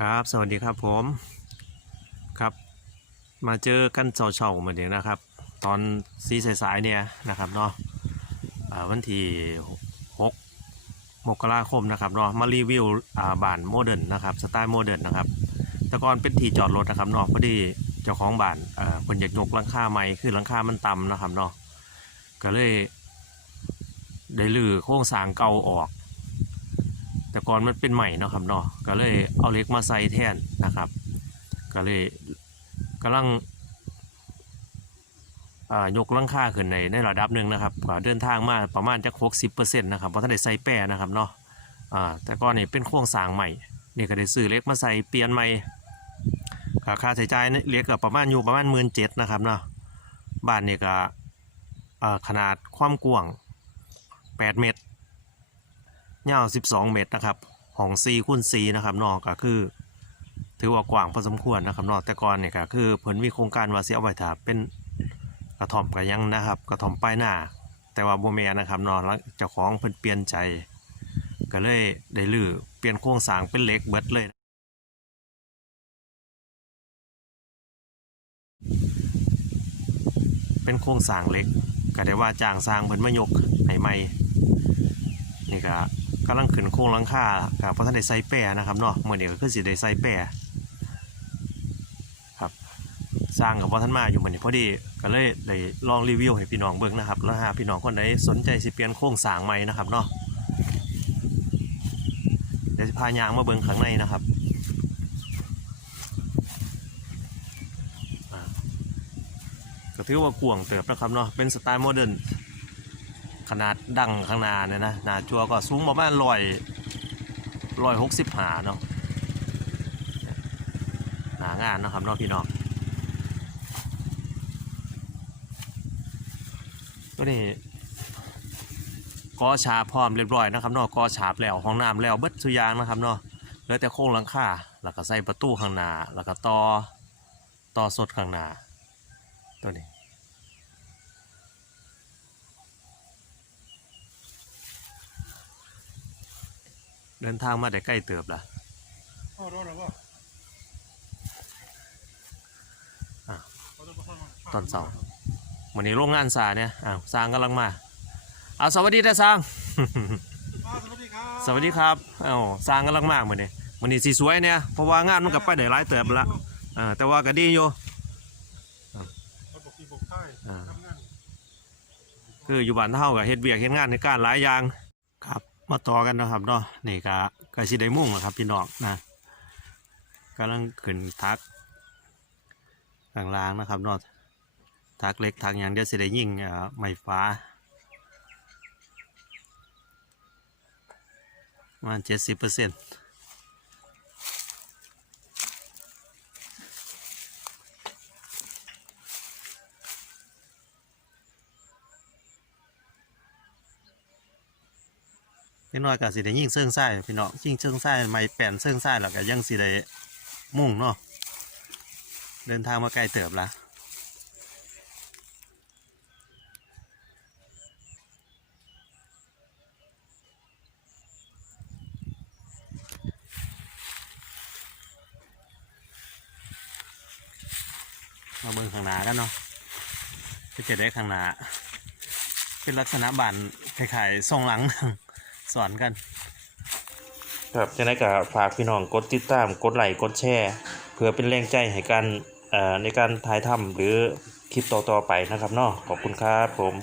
ครับ สวัสดีครับผมครับ มาเจอกันเช้าๆเหมือนเดิมนะครับ ตอนซีสายๆเนี่ยนะครับเนาะอ่าวันที่6มกราคมนะครับเนาะมารีวิวบ้านโมเดิร์นนะครับสไตล์โมเดิร์นนะครับแต่ก่อนเป็นที่จอดรถนะครับเนาะพอดีเจ้าของบ้านอ่าเพิ่นอยากยกหลังคาใหม่คือหลังคามันต่ำนะครับเนาะก็เลยได้ลือโครงสร้างเก่าออก แต่ก่อนมันเป็นใหม่เนาะครับเนาะก็เลยเอาเหล็กมาใส่แทนนะครับ ก็เลยกำลังยกลังค่าขึ้นในในระดับหนึ่งนะครับก็เดินทางมาประมาณจะหกสิบเปอร์เซ็นต์นะครับเพราะท่านได้ใส่แปรนะครับเนาะแต่ก่อนนี่เป็นโครงสร้างใหม่นี่ก็ได้ซื้อเล็กมาใส่เปลี่ยนใหม่ค่าใช้จ่ายเนี่ยเล็กก็ประมาณอยู่ประมาณหมื่นเจ็ดนะครับเนาะบ้านนี่ก็ขนาดความกว้างแปดเมตร ยาว12 เมตรนะครับของ4คูณ4นะครับนอกก็คือ ถือว่ากว้างพอสมควรนะครับนอกแต่ก่อนเนี่ยก็คือเพิ่นมีโครงการว่าสิเอาไว้ถ้าเป็นกระท่อมก็ยังนะครับ กระท่อมป้ายหน้า แต่ว่าบ่แม่นนะครับนอกแล้วเจ้าของเพิ่นเปลี่ยนใจ ก็เลยได้ลื้อเปลี่ยนโครงสร้างเป็นเหล็กเบิดเลยเป็นโครงสร้างเล็กก็ได้ว่าจ้างสร้างเพิ่นมายกให้ใหม่ นี่ก็กำลังขึ้นโค้งหลังคากับพระท่านได้ใส่แปรนะครับเนาะเมื่อนี้ก็คือสิได้ใส่แปรครับสร้างกับพระท่านมาอยู่เหมือนี้พอดีก็เลยได้ลองรีวิวให้พี่น้องเบิ่งนะครับ แล้วหาพี่น้องคนไหนสนใจสิเปลี่ยนโครงสางใหม่นะครับเนาะเดี๋ยวจะพายางมาเบิ่งข้างในนะครับก็ถือว่ากวางเติบนะครับเนาะเป็นสไตล์โมเดิร์น ขนาดดังข้างหน้าเนี่ยนะหน้าจัวก็สูงประมาณร้อยร้อยหกสิบหาเนาะหนางานนะครับเนาะพี่น้องก็นี่กอฉาพร้อมเรียบร้อยนะครับเนาะกอฉาบแล้วห้องน้ำแล้วเบิดสุยางนะครับเนาะเหลือแต่โครงหลังคาแล้วก็ใส่ประตูข้างหน้าแล้วก็ต่อต่อสดข้างหน้าตัวนี้ เดินทางมาได้ใกล้เติบละพ่อรถหรือเปล่าอะตอนเสาร์วันนี้โรงงานสาเนี่ยอ้าวสร้างกำลังมาเอาสวัสดีนะสร้างอ้าวสวัสดีครับสวัสดีครับอ้าวสร้างกำลังมากเหมือนนี้วันนี้สีสวยเนี่ยเพราะว่างานมันกับไปได้หลายเติบละอ่าแต่ว่าก็ดีอยู่ระบบที่บกไทยอ่าทำงานคืออยู่บ้านเท่ากับเฮ็ดเบียกเฮ็ดงานในการหลายอย่างครับ มาต่อกันนะครับเนาะนี่กะกะสิได้มุ่งนะครับ พี่น้องนะกำลังขึ้นทักกลางล่างนะครับเนาะทักเล็กทักอย่างเดียวสิได้ยิ่งอ่อไม้ฟ้าประมาณเจ็ดสิบเปอร์เซ็นต์ พี่น้อยก็สิได้ยิ่งเสื่องไส้พี่น้องยิ่งเสื่องไส้ไม้แป่นเสื่องไส้แล้วก็ยังสิได้มุ่งเนาะเดินทางมาไกลเติบละมาเบิ่งข้างหน้ากันเนาะก็จะได้ข้างหน้าเป็นลักษณะบานคล้ายๆทรงหลัง สอนกัน ครับจะได้กับฝากพี่น้องกดติดตามกดไลค์กดแชร์ เพื่อเป็นแรงใจให้การในการถ่ายทำหรือคลิปต่อๆไปนะครับเนาะขอบคุณครับผม